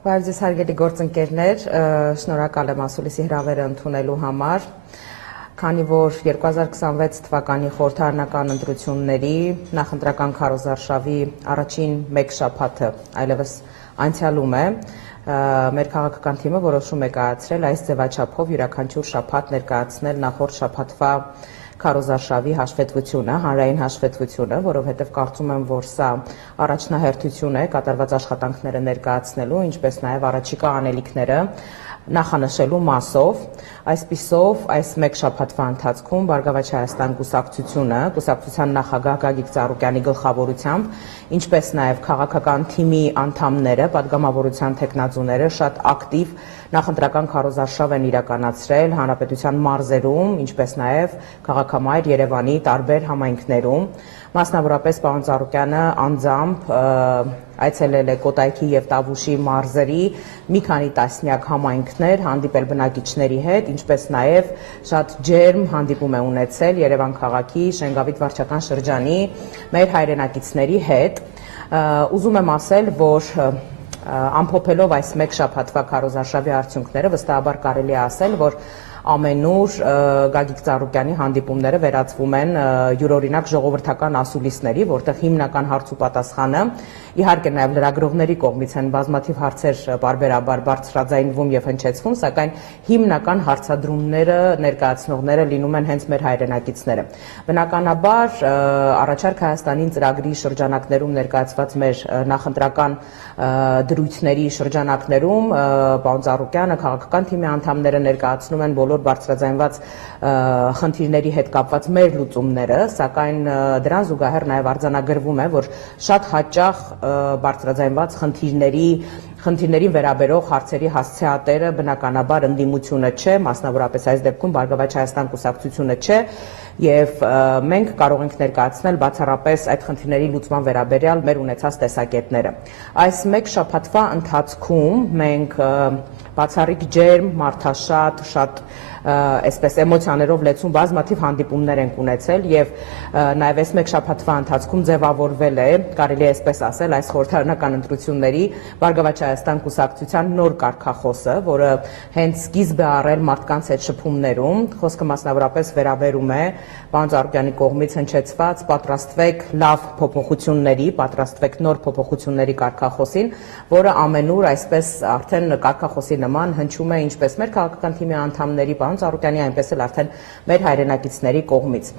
Բարև ձեզ հարգելի գործընկերներ, շնորհակալ եմ ասուլիսի հրավերը ընդունելու համար, քանի որ 2026 թվականի խորհրդարանական ընտրությունների նախընտրական քարոզարշավի առաջին մեկ շաբաթը այլևս անցյալում է, մեր քաղաքական թիմը որոշում է կայացրել այս ձևաչափով յուրաքանչյուր շաբաթ ներկայացնել նախորդ շաբաթվա քարոզարշավի հաշվետվությունը, հանրային հաշվետվությունը, որովհետև կարծում եմ, որ սա առաջնահերթություն է կատարված աշխատանքները ներկայացնելու, ինչպես նաև առաջիկա անելիքները նախանշելու մասով, այսպիսով այս մեկ շաբաթվա ընթացքում Բարգավաճ Հայաստան կուսակցության նախագահ Գագիկ Ծառուկյանի գլխավորությամբ, ինչպես նաև քաղաքական թիմի անդամները, падգամավորության թեկնածուները շատ ակտիվ նախընտրական քարոզարշավ են իրականացրել հանրապետության մարզերում, ինչպես նաև քաղաքամայր Երևանի տարբեր համայնքներում, մասնավորապես պարոն Ծառուկյանը անձամբ այցելել է Կոտայքի և Տավուշի մարզերի մի քանի տասնյակ համայնքներ, հանդիպել բնակիչների հետ, ինչպես նաև շատ ջերմ հանդիպում է ունեցել Երևան քաղաքի Շենգավիթ վարչական շրջանի մեր հայրենակիցների հետ։ Ուզում եմ ասել, որ ամփոփելով այս մեկ շաբաթվա քարոզարշավի արդյունքները, վստահաբար կարելի է ասել, որ ամենուր Գագիկ Ծառուկյանի հանդիպումները վերածվում են յուրօրինակ ժողովրդական ասուլիսների, որտեղ հիմնական հարց ու պատասխանը, իհարկե նաև լրագրողների կողմից են բազմաթիվ հարցեր պարբերաբար բարձրաձայնվում եւ հնչեցվում, սակայն հիմնական հարցադրումները ներկայացնողները լինում են հենց մեր հայրենակիցները։ Բնականաբար Առաջարկ Հայաստանին ծրագրի շրջանակներում ներկայացված մեր նախընտրական դրույթների շրջանակներում պարոն Ծառուկյանը քաղաքական թիմի անդամները ներկայացնում են բոլոր բարձրաձայնված խնդիրների հետ կապված մեր լուծումները, սակայն դրան զուգահեռ նաև արձանագրվում է, որ շատ հաճախ բարձրաձայնված խնդիրներին վերաբերող հարցերի հասցեատերը բնականաբար ընդդիմությունը չէ, մասնավորապես այս դեպքում Բարգավաճ Հայաստան կուսակցությունը չէ, եւ մենք կարող ենք ներկայացնել բացառապես այդ խնդիրների լուծման վերաբերյալ մեր ունեցած տեսակետները։ Այս մեկ շաբաթվա ընթացքում մենք բացառիկ ջերմ, մարդաշատ, շատ այսպես էմոցիաներով լեցուն բազմաթիվ հանդիպումներ ենք ունեցել եւ նաեւ այս մեկ շաբաթվա ընթացքում ձևավորվել է, կարելի է այսպես ասել, այս խորհրդարանական ընտրությունների Բարգավաճ Հայաստան կուսակցության նոր կարգախոսը, որը հենց սկիզբ է առել մարդկանց հետ շփումներում, խոսքը մասնավորապես վերաբերում է պարոն Ծառուկյանի կողմից հնչեցված պատրաստվեք լավ փոփոխությունների, պատրաստվեք նոր փոփոխությունների կարգախոսին, որը ամենուր այսպես արդեն կարգախոսի նման հնչում է ինչպես մեր քաղաքական թիմի անդամների պարոն Ծառուկյանի, այնպես էլ արդեն մեր հայրենակիցների կողմից։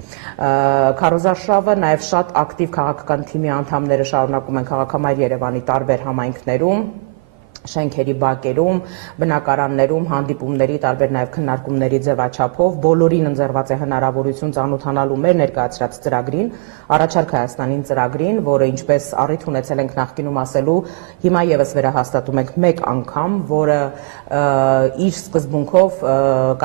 Քարոզարշավը նաև շատ ակտիվ քաղաքական թիմի անդամները շարունակում են քաղաքամայր Երևանի տարբեր համայնքներում, շենքերի բակերում, բնակարաններում, հանդիպումների, տարբեր նաև քննարկումների ձևաչափով, բոլորին ընձեռված է հնարավորություն ծանոթանալու մեր ներկայացրած ծրագրին, Առաջարկ Հայաստանին ծրագրին, որը ինչպես առիթ ունեցել ենք նախկինում ասելու, հիմա եւս վերահաստատում ենք մեկ անգամ, որը իր սկզբունքով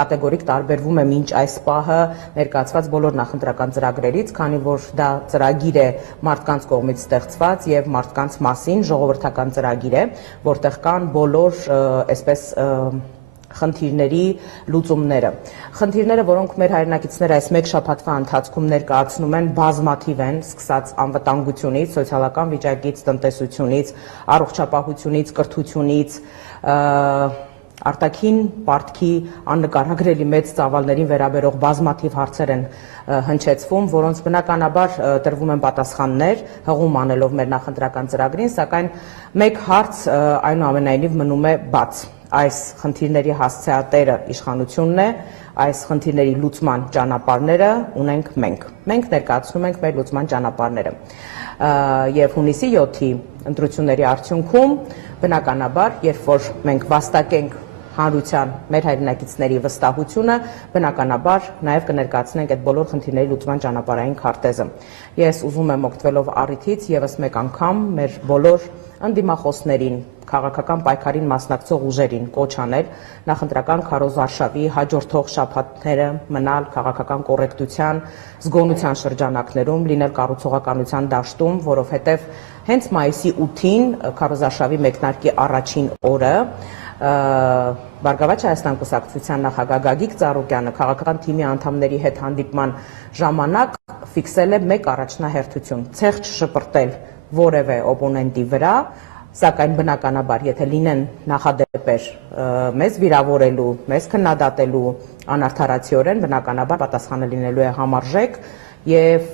կատեգորիկ տարբերվում է մինչ այս պահը ներկայացված բոլոր նախընտրական ծրագրերից, քանի որ դա ծրագիր է մարդկանց կողմից ստեղծված եւ մարդկանց մասին ժողովրդական ծրագիր է, որտեղ կան բոլոր այսպես խնդիրների լուծումները։ Խնդիրները, որոնք մեր հայրենակիցները այս մեկ շաբաթվա ընթացքում ներկայացնում են, բազմաթիվ են, սկսած անվտանգությունից, սոցիալական վիճակից, տնտեսությունից, առողջապահությունից, կրթությունից, արտաքին պարտքի աննկարագրելի մեծ ծավալներին վերաբերող բազմաթիվ հարցեր են հնչեցվում, որոնց բնականաբար տրվում են պատասխաններ, հղում անելով մեր նախընտրական ծրագրին, սակայն մեկ հարց այնուամենայնիվ մնում է բաց։ Այս խնդիրների հասցեատերը իշխանությունն է, այս խնդիրների լուծման ճանապարհները ունենք մենք։ Մենք ներկայացնում ենք մեր լուծման ճանապարհները։ Եվ հունիսի 7-ի ընտրությունների արդյունքում բնականաբար, երբ որ մենք վաստակենք հանրության մեր հայրենակիցների վստահությունը, բնականաբար նաև կներկայացնենք այդ բոլոր խնդիրների լուծման ճանապարհային քարտեզը։ Ես ուզում եմ օգտվելով առիթից եւս մեկ անգամ մեր բոլոր ընդդիմախոսներին, քաղաքական պայքարին մասնակցող ուժերին կոչ անել նախընտրական քարոզարշավի հաջորդող շաբաթները մնալ քաղաքական կոռեկտության, զգոնության շրջանակներում, լինել կառուցողականության դաշտում, որովհետև հենց մայիսի 8-ին քարոզարշավի մեկնարկի առաջին օրը Բարգավաճ Հայաստան կուսակցության նախագահ Գագիկ Ծառուկյանը քաղաքական թիմի անդամների հետ հանդիպման ժամանակ ֆիքսել է մեկ առաջնահերթություն՝ ցեղ չշպրտել որևէ օպոնենտի վրա, Սակայն բնականաբար, եթե լինեն նախադեպեր մեզ վիրավորելու, մեզ քննադատելու անարդարացիորեն, բնականաբար պատասխանը լինելու է համարժեք եւ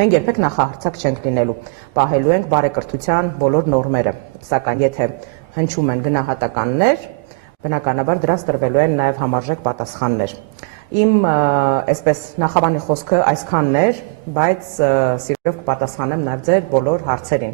մենք երբեք նախահարցակ չենք լինելու, պահելու ենք բարեկրթության բոլոր նորմերը, սակայն եթե հնչում են գնահատականներ, բնականաբար դրանց տրվելու են նաեւ համարժեք պատասխաններ։ Իմ այսպես նախաբանի խոսքը այսքանն էր, բայց սիրով կպատասխանեմ նաեւ ձեր բոլոր հարցերին։